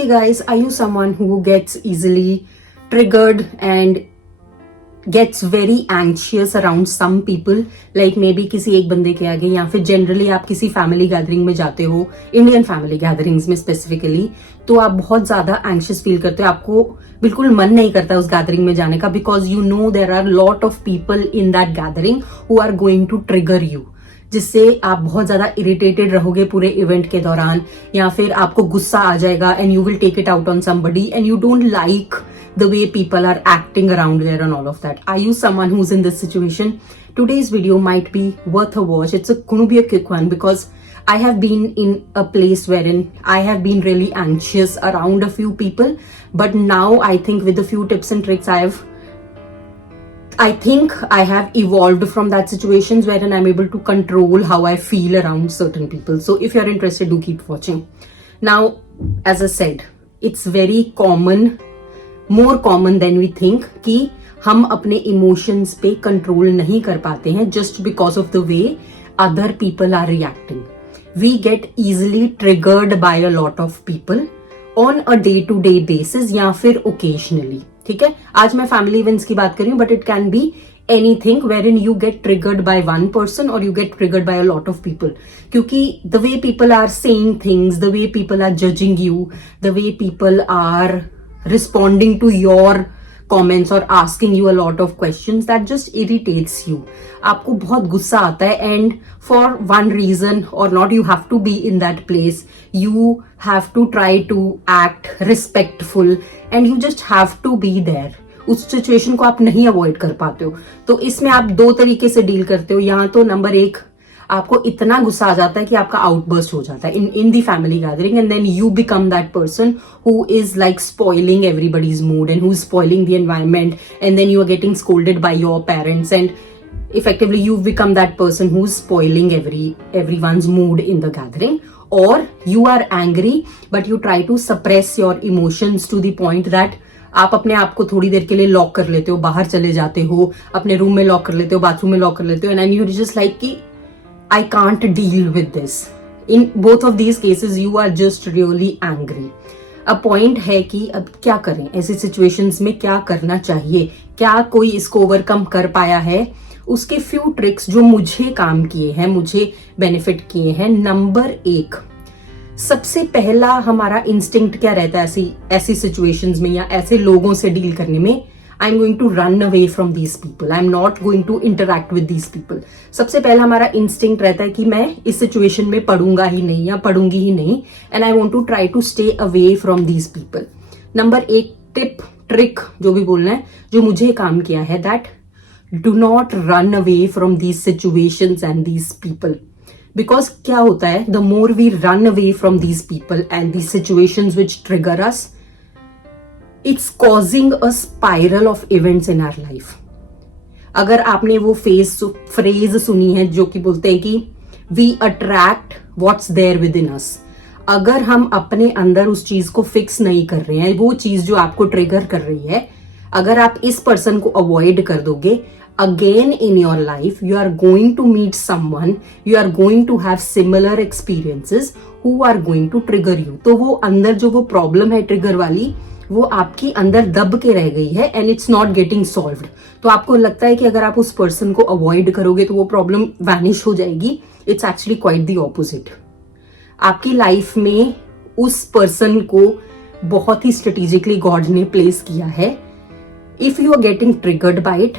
Hey guys, are you someone who gets easily triggered and gets very anxious around some people? Like maybe किसी एक बंदे के आगे, या फिर जनरली आप किसी फैमिली गैदरिंग में जाते हो, इंडियन फैमिली गैदरिंग्स में स्पेसिफिकली, तो आप बहुत ज्यादा एंशियस फील करते हो, आपको बिल्कुल मन नहीं करता उस गैदरिंग में जाने का, because you know there are lot of people in that gathering who are going to trigger you, जिससे आप बहुत ज्यादा इरिटेटेड रहोगे पूरे इवेंट के दौरान, या फिर आपको गुस्सा आ जाएगा and you will take it out on somebody and you don't like the way people are acting around there and all of that. Are you someone who's in this situation? Today's video might be worth a watch. It's going to be a quick one because I have been in a place wherein I have been really anxious around a few people, but now I think with a few tips and tricks I think I have evolved from that situations wherein I'm able to control how I feel around certain people. So if you're interested, do keep watching. Now, as I said, it's very common, more common than we think, कि हम अपने emotions पे control नहीं कर पाते हैं just because of the way other people are reacting. We get easily triggered by a lot of people on a day to day basis या फिर ओकेजनली. ठीक है, आज मैं फैमिली इवेंट्स की बात कर रही हूँ, but it can be anything wherein you get triggered by one person or you get triggered by a lot of people, क्योंकि the way people are saying things, the way people are judging you, the way people are responding to your comments or asking you a lot of questions, that just irritates you. आपको बहुत गुस्सा आता है and for one reason or not, you have to be in that place. You have to try to act respectful and you just have to be there. उस situation को आप नहीं avoid कर पाते हो. तो इसमें आप दो तरीके से डील करते हो. यहाँ तो नंबर एक, आपको इतना गुस्सा आ जाता है कि आपका आउटबर्स्ट हो जाता है in the family gathering, and then you become that person who is like spoiling everybody's mood and who is spoiling the environment, and then you are getting scolded by your parents and effectively you've become that person who's spoiling everyone's mood in the gathering. Or you are angry but you try to suppress your emotions to the point that आप अपने आप को थोड़ी देर के लिए lock कर लेते हो, बाहर चले जाते हो, अपने रूम में लॉक कर लेते हो, बाथरूम में लॉक कर लेते हो, एंड यू जस्ट लाइक कि I can't deal with this. In both of these cases, you are just really angry. अब पॉइंट है कि अब क्या करें ऐसी सिचुएशंस में, क्या करना चाहिए, क्या कोई इसको ओवरकम कर पाया है. उसके फ्यू ट्रिक्स जो मुझे काम किए हैं, मुझे बेनिफिट किए हैं. नंबर एक, सबसे पहला हमारा इंस्टिंक्ट क्या रहता है ऐसी सिचुएशंस में या ऐसे लोगों से डील करने में? I'm going to run away from these people. I'm not going to interact with these people. सबसे पहला हमारा इंस्टिंक्ट रहता है कि मैं इस सिचुएशन में पढ़ूंगा ही नहीं या पढ़ूंगी ही नहीं, and I want to try to stay away from these people. Number एक टिप, ट्रिक, जो भी बोलना है, जो मुझे काम किया है, that do not run away from these situations and these people. Because क्या होता है, the more we run away from these people and these situations which trigger us, it's causing a spiral of events in our life. अगर आपने वो phrase सुनी है जो कि बोलते हैं कि we attract what's there within us. अगर हम अपने अंदर उस चीज को फिक्स नहीं कर रहे हैं, वो चीज जो आपको ट्रिगर कर रही है, अगर आप इस पर्सन को अवॉइड कर दोगे, again in your life you are going to meet someone, you are going to have similar experiences who are going to trigger you. तो वो अंदर जो वो प्रॉब्लम है ट्रिगर वाली, वो आपकी अंदर दब के रह गई है and it's not getting solved. तो आपको लगता है कि अगर आप उस पर्सन को अवॉइड करोगे तो वो प्रॉब्लम वैनिश हो जाएगी. It's actually quite the opposite. आपकी लाइफ में उस पर्सन को बहुत ही स्ट्रेटेजिकली गॉड ने प्लेस किया है. If you are getting triggered by it,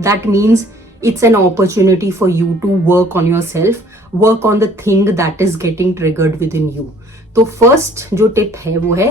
that means it's an opportunity for you to work on yourself, work on the thing that is getting triggered within you. तो first जो tip है वो है,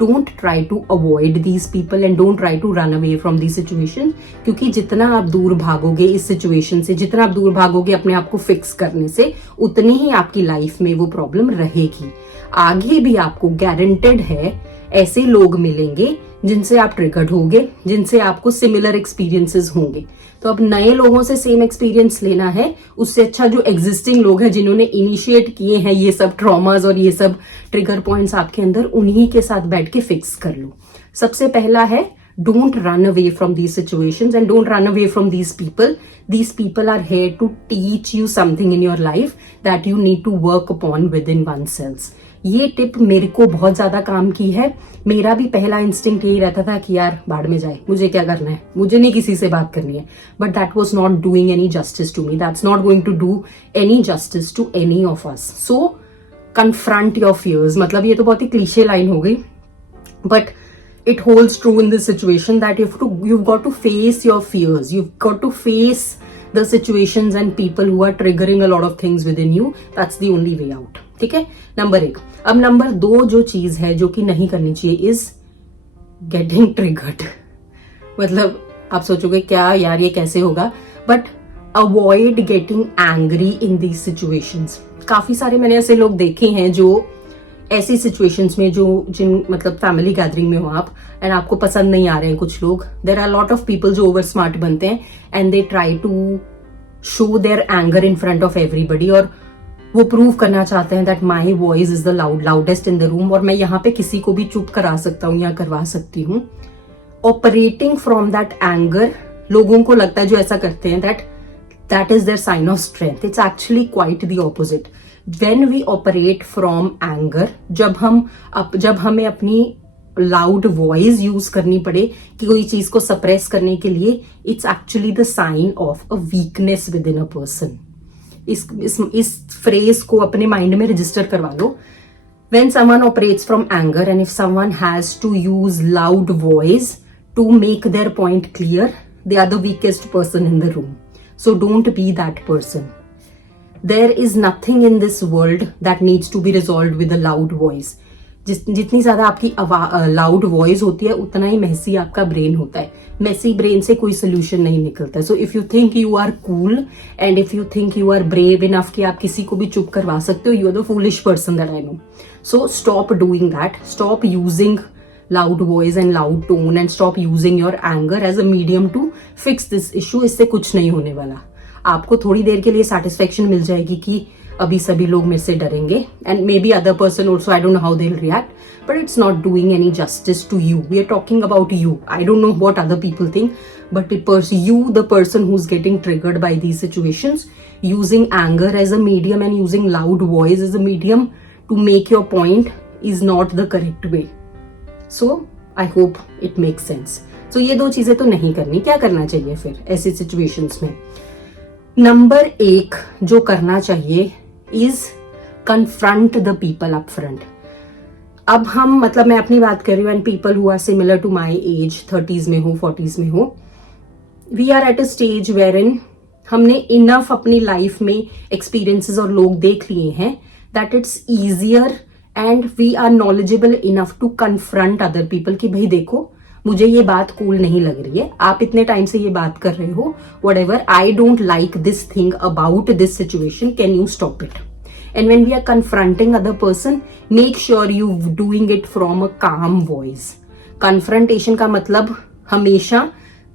don't try to avoid these people and don't try to run away from these situations. क्योंकि जितना आप दूर भागोगे इस सिचुएशन से, जितना आप दूर भागोगे अपने आप को फिक्स करने से, उतनी ही आपकी लाइफ में वो प्रॉब्लम रहेगी. आगे भी आपको गारंटेड है ऐसे लोग मिलेंगे जिनसे आप ट्रिगर्ड होगे, जिनसे आपको सिमिलर एक्सपीरियंसेस होंगे. तो अब नए लोगों से सेम एक्सपीरियंस लेना है, उससे अच्छा जो एग्जिस्टिंग लोग हैं जिन्होंने इनिशिएट किए हैं ये सब ट्रॉमास और ये सब ट्रिगर पॉइंट्स आपके अंदर, उन्हीं के साथ बैठ के फिक्स कर लो. सबसे पहला है, don't run away from these situations and don't run away from these people. These people are here to teach you something in your life that you need to work upon within oneself. ये tip मेरे को बहुत ज्यादा काम की है। मेरा भी पहला इंस्टिंक्ट यही रहता था कि यार बाढ़ में जाए, मुझे क्या करना है, मुझे नहीं किसी से बात करनी है। But that was not doing any justice to me, that's not going to do any justice to any of us. So confront your fears, मतलब ये तो बहुत ही क्लीशे लाइन हो गई, but it holds true in this situation that you've got to face your fears, you've got to face the situations and people who are triggering a lot of things within you. That's the only way out. ठीक है, number 1। अब number 2 जो चीज है जो कि नहीं करनी चाहिए इज गेटिंग ट्रिगर्ड। मतलब आप सोचोगे क्या यार ये कैसे होगा, but avoid getting angry in these situations. काफी सारे मैंने ऐसे लोग देखे हैं जो ऐसी सिचुएशंस में जिन मतलब फैमिली गैदरिंग में हो आप एंड आपको पसंद नहीं आ रहे हैं कुछ लोग, there are lot of people जो ओवर स्मार्ट बनते हैं and they try to show their anger in front of everybody, और वो प्रूव करना चाहते हैं that my voice is the loudest in the room, और मैं यहाँ पे किसी को भी चुप करा सकता हूँ या करवा सकती हूँ। ऑपरेटिंग फ्रॉम दैट एंगर, लोगों को लगता है जो ऐसा करते हैं that is their sign of strength. It's actually quite the opposite. When we operate from anger, जब हमें अपनी लाउड वॉइस यूज करनी पड़े कि कोई चीज को सप्रेस करने के लिए, it's actually the sign of a weakness within a person. इस फ्रेज को अपने माइंड में रजिस्टर करवा लो। When someone operates from anger and if someone has to use loud voice to make their point clear, they are the weakest person in the room. So don't be that person. There is nothing in this world that needs to be resolved with a loud voice. जितनी ज्यादा आपकी loud voice होती है उतना ही Messi आपका brain होता है। Messi brain से कोई सोल्यूशन नहीं निकलता। So if you think you are cool and if you think you are brave enough कि आप किसी को भी चुप करवा सकते हो, you are the foolish person that I know. So stop doing that, stop using loud voice and loud tone and stop using your anger as a medium to fix this issue. इससे कुछ नहीं होने वाला। आपको थोड़ी देर के लिए satisfaction मिल जाएगी कि अभी सभी लोग मेरे से डरेंगे and maybe other person also, I don't know how they will react, but it's not doing any justice to you. We are talking about you. I don't know what other people think, but you the person who is getting triggered by these situations, using anger as a medium and using loud voice as a medium to make your point is not the correct way. So I hope it makes sense. So ये 2 चीजें तो नहीं करनी। क्या करना चाहिए फिर ऐसी सिचुएशंस में? नंबर 1 जो करना चाहिए is confront the people up front. अब हम मतलब मैं अपनी बात कर रही हूँ and people who are similar to my age, 30s में हो 40s में हो, we are at a stage where इन हमने इनफ अपनी लाइफ में एक्सपीरियंसेस और लोग देख लिए हैं that it's easier and we are knowledgeable enough to confront other people कि भाई देखो मुझे ये बात कूल नहीं लग रही है, आप इतने टाइम से ये बात कर रहे हो, whatever, I don't like this thing about this situation, can you stop it? And when we are confronting other person, make sure you doing it from a calm voice. Confrontation का मतलब हमेशा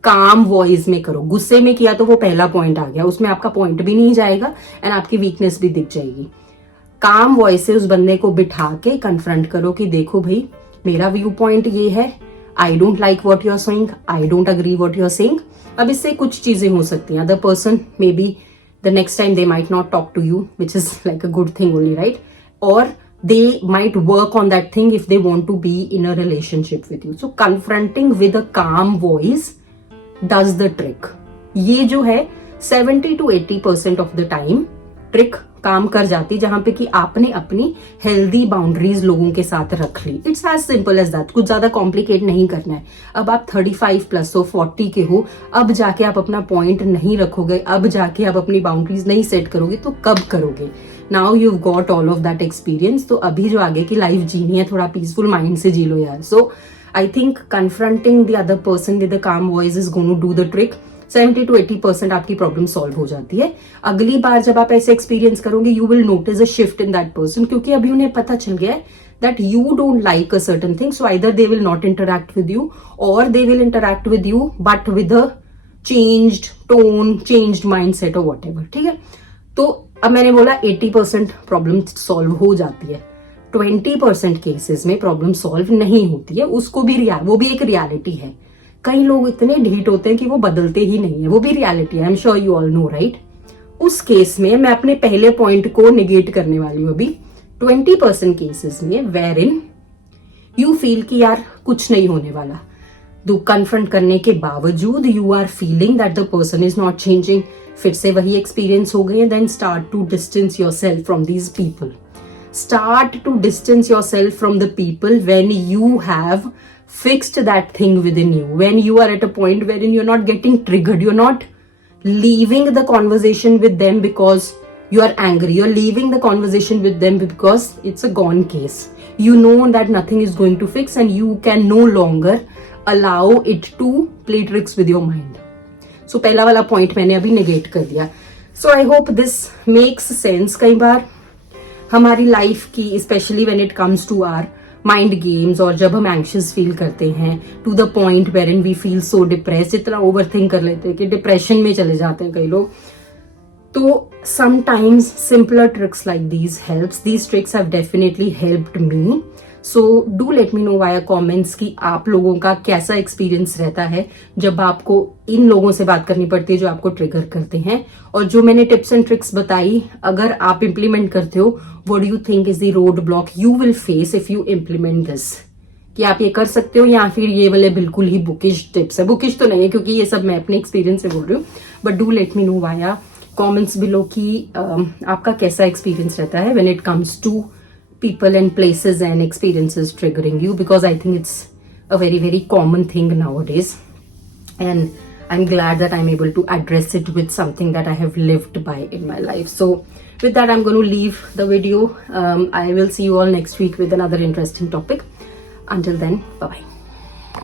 calm voice में करो। गुस्से में किया तो वो पहला पॉइंट आ गया, उसमें आपका पॉइंट भी नहीं जाएगा एंड आपकी वीकनेस भी दिख जाएगी। काम वॉइस से उस बंदे को बिठा के कन्फ्रंट करो कि देखो भाई मेरा व्यू पॉइंट ये है, I don't like what you're saying, I don't agree what you're saying. अब इससे कुछ चीजें हो सकती हैं। The person maybe the next time they might not talk to you, which is like a good thing only, right? Or they might work on that thing if they want to be in a relationship with you. So confronting with a calm voice does the trick. ये जो है 70 to 80% of the time trick काम कर जाती, जहां पे कि आपने अपनी हेल्दी बाउंड्रीज लोगों के साथ रख ली। It's as simple as that, कुछ ज्यादा कॉम्प्लिकेट नहीं करना है। अब आप 35 प्लस हो, 40 के हो, अब जाके आप अपना पॉइंट नहीं रखोगे, अब जाके आप अपनी बाउंड्रीज नहीं सेट करोगे तो कब करोगे? Now you got all of that experience, तो अभी जो आगे की लाइफ जीनी है थोड़ा पीसफुल माइंड से जी लो यार। So I think confronting the other person with a calm voice is going to do the trick. 70 to 80% आपकी प्रॉब्लम सॉल्व हो जाती है। अगली बार जब आप ऐसे एक्सपीरियंस करोगे you will notice a shift in that person, क्योंकि अभी उन्हें पता चल गया है that you don't like a certain thing, so either they will not interact with you or they will interact with you but with a changed tone, changed mindset or whatever. ठीक है, तो अब मैंने बोला 80% प्रॉब्लम सॉल्व हो जाती है, 20% cases में प्रॉब्लम सॉल्व नहीं होती है, उसको भी वो भी एक रियलिटी है। कई लोग इतने ढीठ होते हैं कि वो बदलते ही नहीं है, वो भी रियलिटी है। I am sure you all know, right? उस केस में मैं अपने पहले पॉइंट को निगेट करने वाली हूं अभी 20% केसेस में वेर इन यू फील कि यार कुछ नहीं होने वाला, तो कन्फ्रंट करने के बावजूद you are feeling that the person is not changing, फिर से वही एक्सपीरियंस हो गए, then start to distance yourself from these people. Start to distance yourself from the people when you have fixed that thing within you, when you are at a point wherein you're not getting triggered, you're not leaving the conversation with them because you are angry, you're leaving the conversation with them because it's a gone case. You know that nothing is going to fix and you can no longer allow it to play tricks with your mind. So पहला वाला point मैंने अभी negate कर दिया. So I hope this makes sense. कई बार हमारी life की specially when it comes to our mind games, और जब हम एंग्शियस फील करते हैं to the point wherein we feel so depressed, इतना ओवर थिंक कर लेते हैं कि डिप्रेशन में चले जाते हैं कई लोग. तो sometimes simpler tricks like these helps. These tricks have definitely helped me. So do let me know via comments कि आप लोगों का कैसा एक्सपीरियंस रहता है जब आपको इन लोगों से बात करनी पड़ती है जो आपको ट्रिगर करते हैं, और जो मैंने टिप्स एंड ट्रिक्स बताई अगर आप इंप्लीमेंट करते हो, what do you think is the road block you will face if you implement this, कि आप ये कर सकते हो, या फिर ये वाले बिल्कुल ही बुकिश टिप्स है. बुकिश तो नहीं है क्योंकि ये सब मैं अपने एक्सपीरियंस से बोल रही हूँ, but do let me know via comments below कि आपका कैसा एक्सपीरियंस रहता है when it comes to people and places and experiences triggering you, because I think it's a very, very common thing nowadays. And I'm glad that I'm able to address it with something that I have lived by in my life. So with that, I'm going to leave the video. I will see you all next week with another interesting topic. Until then, bye-bye.